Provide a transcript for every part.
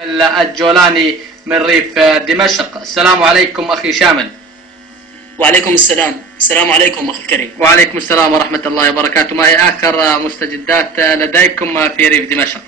الجولاني من ريف دمشق. السلام عليكم أخي شامل. وعليكم السلام. السلام عليكم أخي الكريم. وعليكم السلام ورحمة الله وبركاته. ما هي آخر مستجدات لديكم في ريف دمشق؟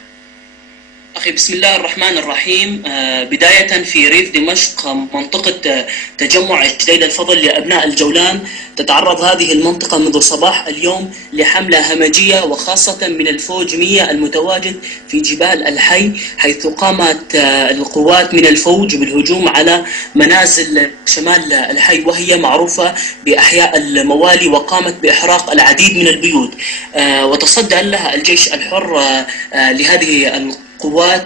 أخي بسم الله الرحمن الرحيم. بداية في ريف دمشق منطقة تجمع جديد الفضل لأبناء الجولان، تتعرض هذه المنطقة منذ صباح اليوم لحملة همجية وخاصة من الفوج 100 المتواجد في جبال الحي، حيث قامت القوات من الفوج بالهجوم على منازل شمال الحي وهي معروفة بأحياء الموالي، وقامت بإحراق العديد من البيوت، وتصدى لها الجيش الحر لهذه القوات.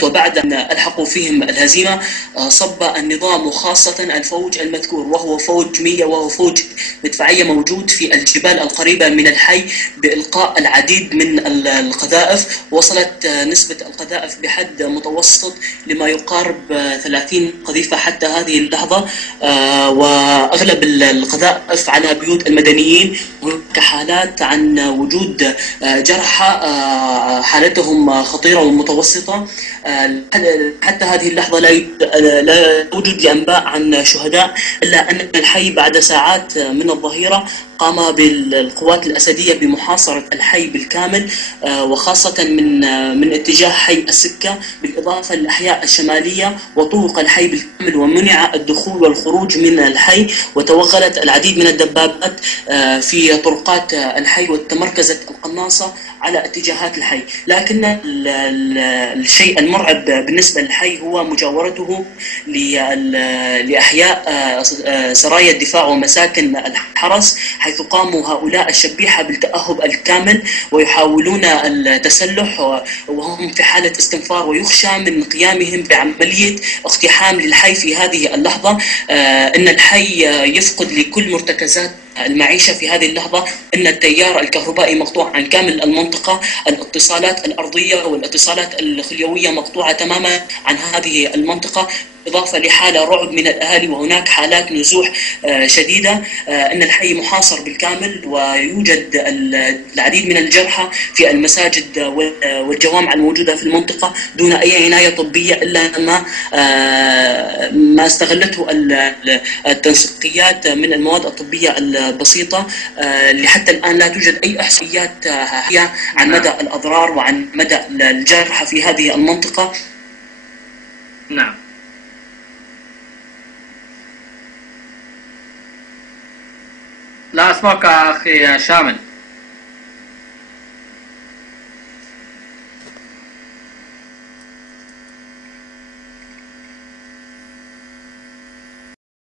وبعد أن ألحقوا فيهم الهزيمة صب النظام وخاصة الفوج المذكور وهو فوج 100 وهو فوج مدفعية موجود في الجبال القريبة من الحي بإلقاء العديد من القذائف. وصلت نسبة القذائف بحد متوسط لما يقارب 30 قذيفة حتى هذه اللحظة، وأغلب القذائف على بيوت المدنيين. هناك حالات عن وجود جرحى حالتهم خطيرة ومتوسطة. حتى هذه اللحظة لا يوجد لأنباء عن شهداء، إلا أن الحي بعد ساعات من الظهيرة قام بالقوات الأسدية بمحاصرة الحي بالكامل، وخاصة من اتجاه حي السكة، بالإضافة للأحياء الشمالية، وطوق الحي بالكامل ومنع الدخول والخروج من الحي. وتوغلت العديد من الدبابات في طرقات الحي، وتمركزت القناصة على اتجاهات الحي. لكن الشيء المرعب بالنسبة للحي هو مجاورته لأحياء سرايا الدفاع ومساكن الحرس، حيث قاموا هؤلاء الشبيحة بالتأهب الكامل ويحاولون التسلح وهم في حالة استنفار، ويخشى من قيامهم بعملية اقتحام للحي في هذه اللحظة. إن الحي يفقد لكل مرتكزات المعيشة في هذه اللحظة، إن التيار الكهربائي مقطوع عن كامل المنطقة، الاتصالات الأرضية والاتصالات الخليوية مقطوعة تماما عن هذه المنطقة، إضافة لحالة رعب من الأهالي، وهناك حالات نزوح شديدة. إن الحي محاصر بالكامل، ويوجد العديد من الجرحى في المساجد والجوامع الموجودة في المنطقة دون أي عناية طبية، إلا ما استغلته التنسيقيات من المواد الطبية البسيطة. لحتى الآن لا توجد أي إحصائيات عن مدى الأضرار وعن مدى الجرحى في هذه المنطقة. نعم. لا أسمعك أخي شامل.